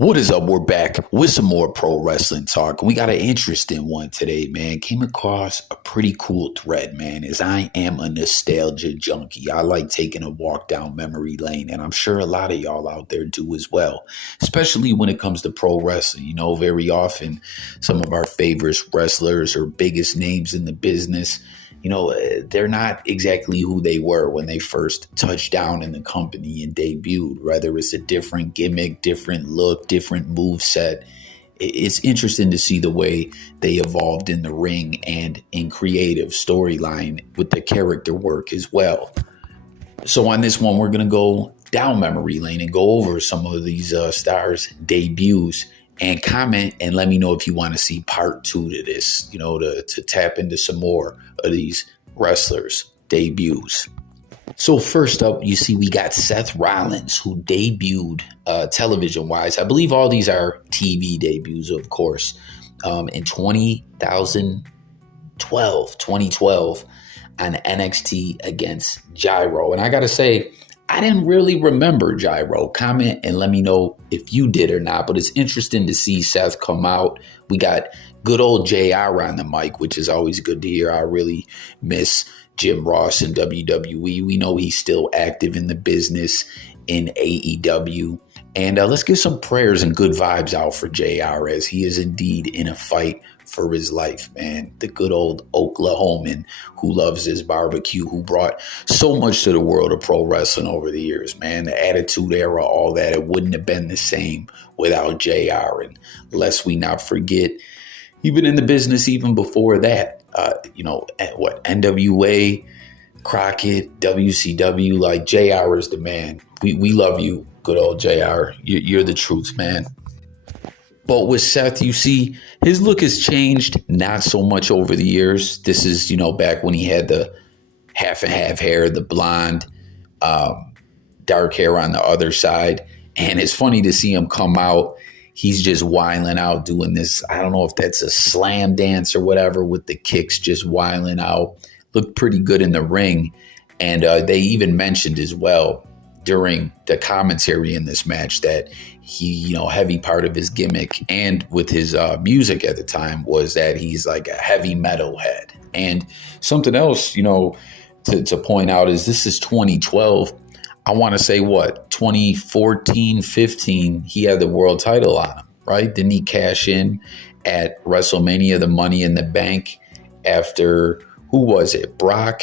What is up? We're back with some more pro wrestling talk. We got an interesting one today, man. Came across a pretty cool thread, man, as I am a nostalgia junkie. I like taking a walk down memory lane, and I'm sure a lot of y'all out there do as well, especially when it comes to pro wrestling. You know, very often some of our favorite wrestlers or biggest names in the business, you know, they're not exactly who they were when they first touched down in the company and debuted, whether it's a different gimmick, different look, different move set. It's interesting to see the way they evolved in the ring and in creative storyline with the character work as well. So on this one, we're going to go down memory lane and go over some of these stars' debuts and comment and let me know if you want to see part 2 to this, you know, to tap into some more of these wrestlers' debuts. So first up, you see we got Seth Rollins, who debuted television-wise. I believe all these are TV debuts, of course, in 2012 on NXT against Gyro. And I got to say, I didn't really remember Gyro. Comment and let me know if you did or not. But it's interesting to see Seth come out. We got good old JR on the mic, which is always good to hear. I really miss Jim Ross in WWE. We know he's still active in the business in AEW. And let's give some prayers and good vibes out for JR as he is indeed in a fight for his life, man. The good old Oklahoman who loves his barbecue, who brought so much to the world of pro wrestling over the years, man. The Attitude Era, all that, it wouldn't have been the same without JR. And lest we not forget, he's been in the business even before that. NWA, Crockett, WCW, like JR is the man. We love you, good old JR. You're the truth, man. But with Seth, you see his look has changed, not so much over the years. This is, back when he had the half and half hair, the blonde, dark hair on the other side. And it's funny to see him come out. He's just whiling out, doing this. I don't know if that's a slam dance or whatever, with the kicks just whiling out. Looked pretty good in the ring. And they even mentioned as well during the commentary in this match that he, heavy part of his gimmick and with his music at the time was that he's like a heavy metal head. And something else, to point out is this is 2012. I want to say 2014, 15, he had the world title on him, right? Didn't he cash in at WrestleMania, the Money in the Bank after, who was it? Brock?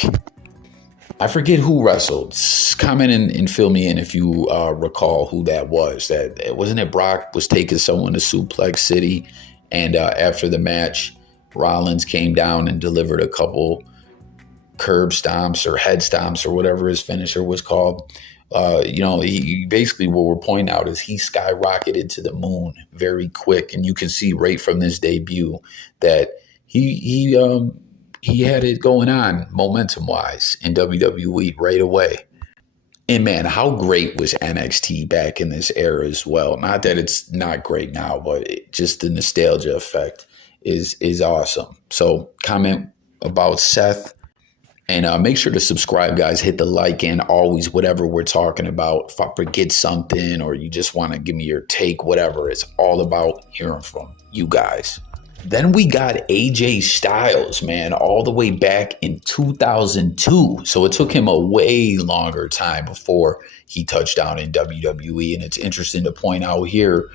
I forget who wrestled. Comment and fill me in if you recall who that was. Wasn't it Brock was taking someone to Suplex City, and after the match, Rollins came down and delivered a couple curb stomps or head stomps or whatever his finisher was called. He basically, what we're pointing out is he skyrocketed to the moon very quick, and you can see right from this debut that he had it going on momentum-wise in WWE right away. And man, how great was NXT back in this era as well? Not that it's not great now, but just the nostalgia effect is awesome. So comment about Seth and make sure to subscribe, guys. Hit the like and always whatever we're talking about. If I forget something or you just want to give me your take, whatever, it's all about hearing from you guys. Then we got AJ Styles, man, all the way back in 2002. So it took him a way longer time before he touched down in WWE. And it's interesting to point out here,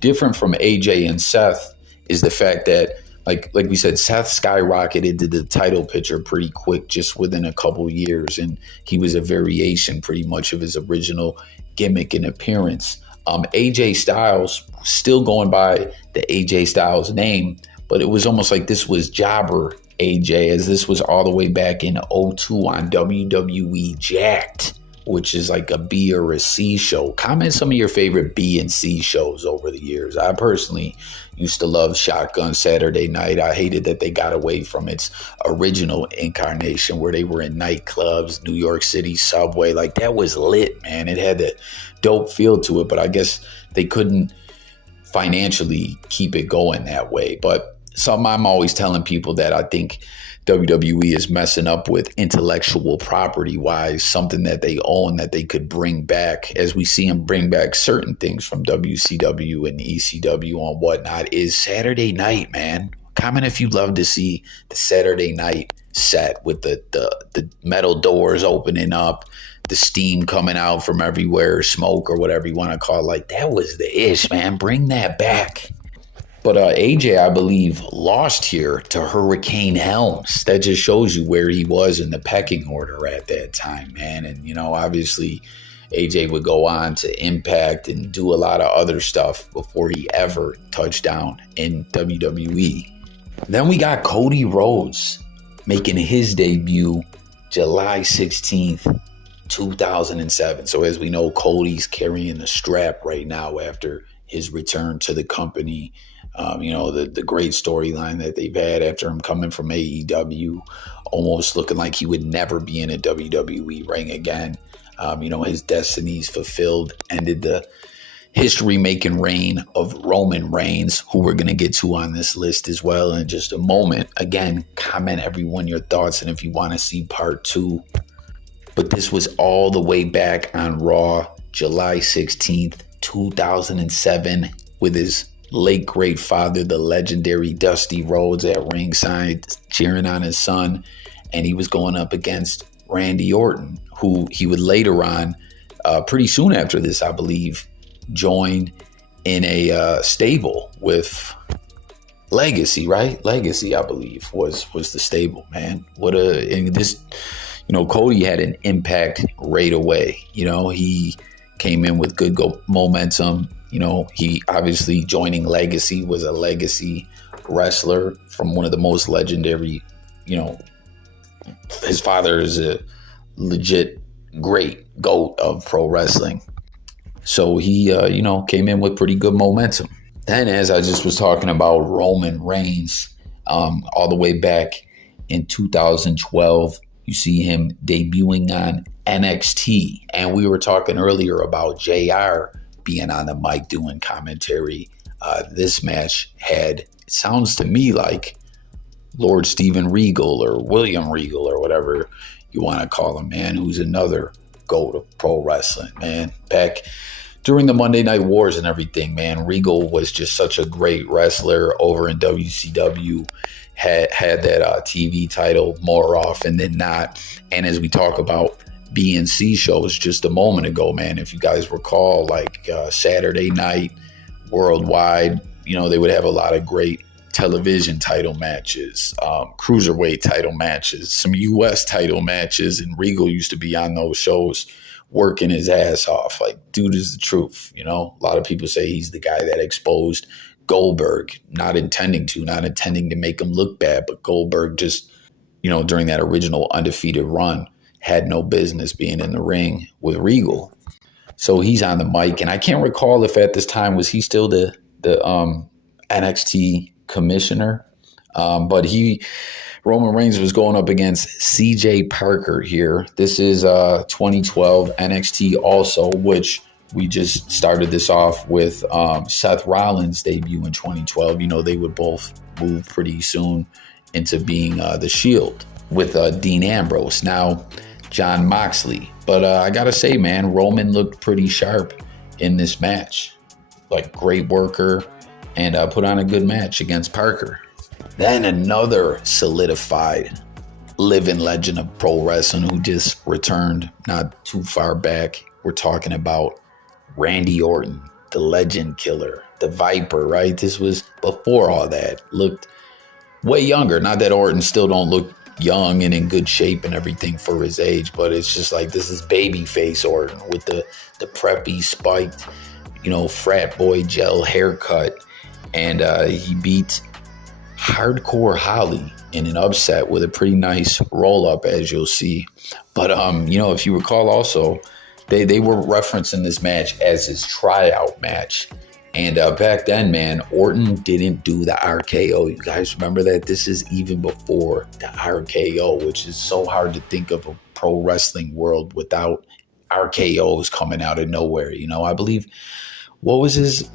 different from AJ and Seth, is the fact that, like we said, Seth skyrocketed to the title picture pretty quick, just within a couple years. And he was a variation pretty much of his original gimmick and appearance. AJ Styles, still going by the AJ Styles name, but it was almost like this was Jobber AJ, as this was all the way back in 2002 on WWE Jacked, which is like a B or a C show. Comment some of your favorite B and C shows over the years. I personally used to love Shotgun Saturday Night. I hated that they got away from its original incarnation where they were in nightclubs, New York City subway. Like, that was lit, man. It had a dope feel to it, but I guess they couldn't financially keep it going that way. But something I'm always telling people that I think WWE is messing up with intellectual property wise, something that they own that they could bring back, as we see them bring back certain things from WCW and ECW and whatnot, is Saturday night, man. Comment if you'd love to see the Saturday night set with the metal doors opening up, the steam coming out from everywhere, smoke or whatever you want to call it. Like, that was the ish, man. Bring that back. But AJ, I believe, lost here to Hurricane Helms. That just shows you where he was in the pecking order at that time, man. And, you know, obviously AJ would go on to Impact and do a lot of other stuff before he ever touched down in WWE. Then we got Cody Rhodes making his debut July 16th, 2007. So as we know, Cody's carrying the strap right now after his return to the company. You know, the great storyline that they've had after him coming from AEW, almost looking like he would never be in a WWE ring again. You know, his destiny's fulfilled, ended the history-making reign of Roman Reigns, who we're going to get to on this list as well in just a moment. Again, comment everyone your thoughts and if you want to see part 2. But this was all the way back on Raw, July 16th, 2007, with his late great father, the legendary Dusty Rhodes, at ringside cheering on his son. And he was going up against Randy Orton, who he would later on, pretty soon after this, I believe, join in a stable with Legacy, right? Legacy, I believe, was the stable, man. And this, you know, Cody had an impact right away. You know, he came in with good momentum. You know, he obviously joining Legacy, was a Legacy wrestler from one of the most legendary, you know, his father is a legit great GOAT of pro wrestling. So he, you know, came in with pretty good momentum. Then, as I just was talking about, Roman Reigns, all the way back in 2012, you see him debuting on NXT. And we were talking earlier about JR being on the mic doing commentary. This match had, it sounds to me like Lord Steven Regal or William Regal or whatever you want to call him, man, who's another GOAT of pro wrestling, man. Back during the Monday Night Wars and everything, man, Regal was just such a great wrestler over in WCW. Had that TV title more often than not. And as we talk about BNC shows just a moment ago, man, if you guys recall, like Saturday Night, Worldwide, you know, they would have a lot of great television title matches, cruiserweight title matches, some U.S. title matches, and Regal used to be on those shows working his ass off. Like, dude is the truth, you know? A lot of people say he's the guy that exposed Goldberg, not intending to make him look bad, but Goldberg just, you know, during that original undefeated run, had no business being in the ring with Regal. So he's on the mic, and I can't recall if at this time was he still the NXT commissioner, but Roman Reigns was going up against CJ Parker here. This is 2012 NXT also, which we just started this off with Seth Rollins' debut in 2012. You know, they would both move pretty soon into being the Shield with Dean Ambrose. Now, Jon Moxley. But I got to say, man, Roman looked pretty sharp in this match. Like, great worker, and put on a good match against Parker. Then another solidified living legend of pro wrestling who just returned not too far back. We're talking about Randy Orton, the legend killer, the Viper, right? This was before all that. Looked way younger. Not that Orton still don't look young and in good shape and everything for his age, but it's just like, this is babyface Orton with the preppy spiked, you know, frat boy gel haircut. And he beat Hardcore Holly in an upset with a pretty nice roll up, as you'll see. But you know, if you recall also, they were referencing this match as his tryout match. And back then, man, Orton didn't do the RKO. You guys remember that? This is even before the RKO, which is so hard to think of a pro wrestling world without RKOs coming out of nowhere. You know, I believe, what was his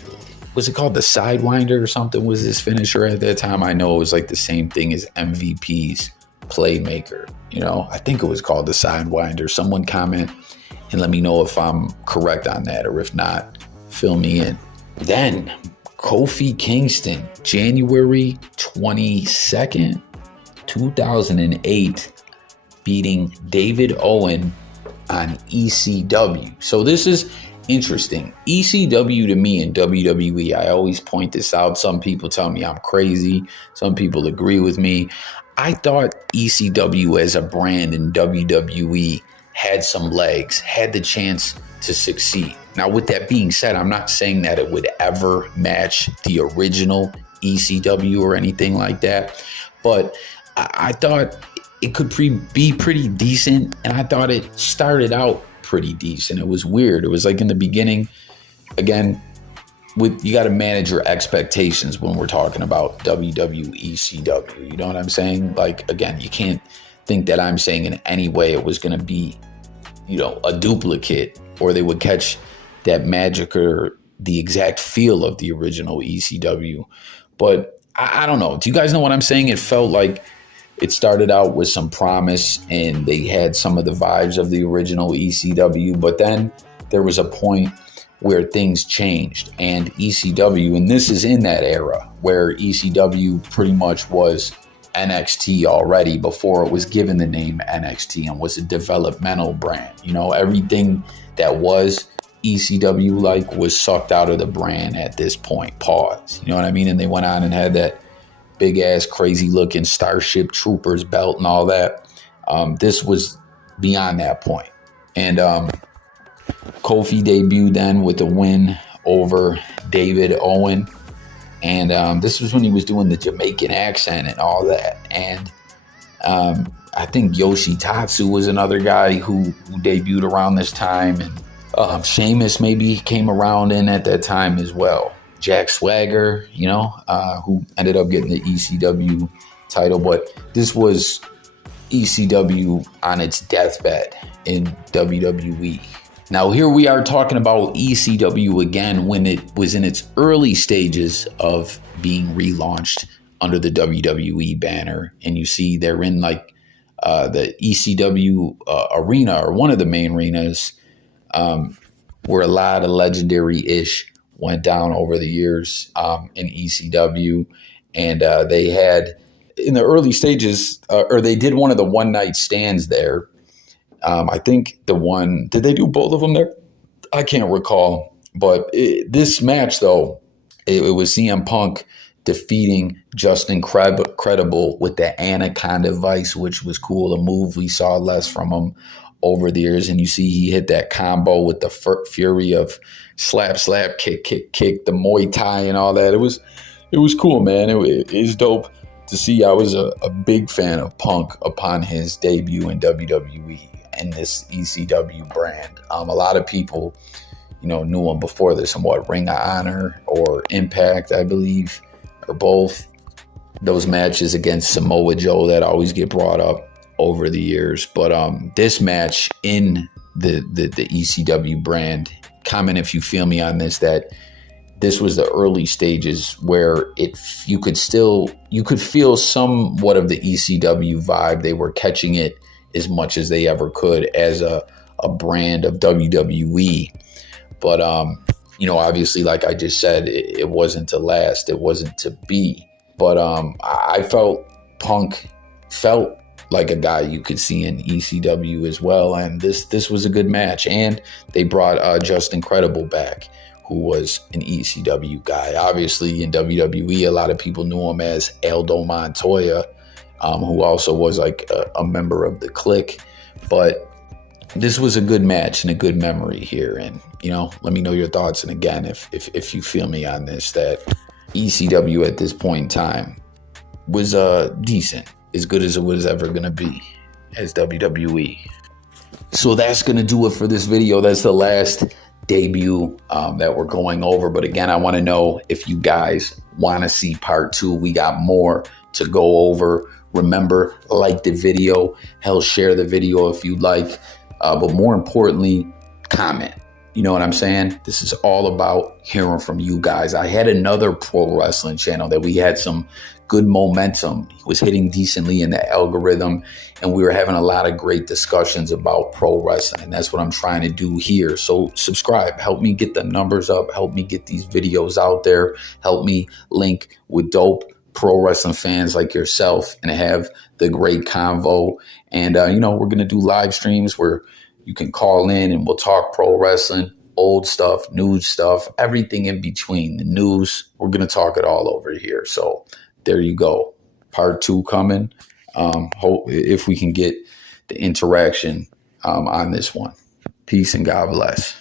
was it called the Sidewinder or something was his finisher at that time? I know it was like the same thing as MVP's Playmaker. You know, I think it was called the Sidewinder. Someone comment and let me know if I'm correct on that, or if not, fill me in. Then Kofi Kingston, January 22nd, 2008, beating David Owen on ECW. So this is interesting. ECW to me and WWE, I always point this out. Some people tell me I'm crazy. Some people agree with me. I thought ECW as a brand in WWE had some legs, had the chance to succeed. Now, with that being said, I'm not saying that it would ever match the original ECW or anything like that, but I thought it could be pretty decent, and I thought it started out pretty decent. It was weird. It was like in the beginning, again, you got to manage your expectations when we're talking about WWE, ECW. You know what I'm saying? Like, again, you can't think that I'm saying in any way it was going to be, you know, a duplicate, or they would catch that magic or the exact feel of the original ECW. But I don't know. Do you guys know what I'm saying? It felt like it started out with some promise and they had some of the vibes of the original ECW, but then there was a point where things changed, and ECW, and this is in that era where ECW pretty much was NXT already before it was given the name NXT and was a developmental brand. You know, everything that was ECW like was sucked out of the brand at this point. Pause. You know what I mean? And they went on and had that big ass crazy looking Starship Troopers belt and all that. This was beyond that point. And Kofi debuted then with a win over David Owen. And this was when he was doing the Jamaican accent and all that. And I think Yoshitatsu was another guy who debuted around this time. And Sheamus maybe came around in at that time as well. Jack Swagger, you know, who ended up getting the ECW title. But this was ECW on its deathbed in WWE. Now, here we are talking about ECW again when it was in its early stages of being relaunched under the WWE banner. And you see they're in like the ECW arena, or one of the main arenas, where a lot of legendary-ish went down over the years in ECW. And they had, in the early stages, or they did one of the one-night stands there. I think did they do both of them there? I can't recall. But this match, though, it was CM Punk defeating Justin Credible with the Anaconda Vice, which was cool. A move we saw less from him over the years. And you see he hit that combo with the fury of slap, kick, the Muay Thai and all that. It was cool, man. It is dope to see. I was a big fan of Punk upon his debut in WWE and this ECW brand. A lot of people, you know, knew him before this in Ring of Honor or Impact, I believe, or both. Those matches against Samoa Joe that always get brought up over the years. But this match in the ECW brand, comment if you feel me on this, that this was the early stages where you could feel somewhat of the ECW vibe. They were catching it as much as they ever could as a brand of WWE. But, you know, obviously, like I just said, it wasn't to last. It wasn't to be. But I felt Punk felt like a guy you could see in ECW as well. And this was a good match. And they brought Justin Credible back, who was an ECW guy. Obviously, in WWE, a lot of people knew him as Aldo Montoya, who also was like a member of the Clique. But this was a good match and a good memory here. And, you know, let me know your thoughts. And again, if you feel me on this, that ECW at this point in time was decent, as good as it was ever going to be as WWE. So that's going to do it for this video. That's the last debut that we're going over. But again, I want to know if you guys want to see part 2. We got more to go over. Remember, like the video, share the video if you'd like. But more importantly, comment. You know what I'm saying? This is all about hearing from you guys. I had another pro wrestling channel that we had some good momentum. It was hitting decently in the algorithm, and we were having a lot of great discussions about pro wrestling. And that's what I'm trying to do here. So subscribe, help me get the numbers up, help me get these videos out there, help me link with dope pro wrestling fans like yourself and have the great convo. And, we're going to do live streams where you can call in and we'll talk pro wrestling, old stuff, new stuff, everything in between. The news, we're going to talk it all over here. So there you go. Part 2 coming. Hope if we can get the interaction on this one. Peace and God bless.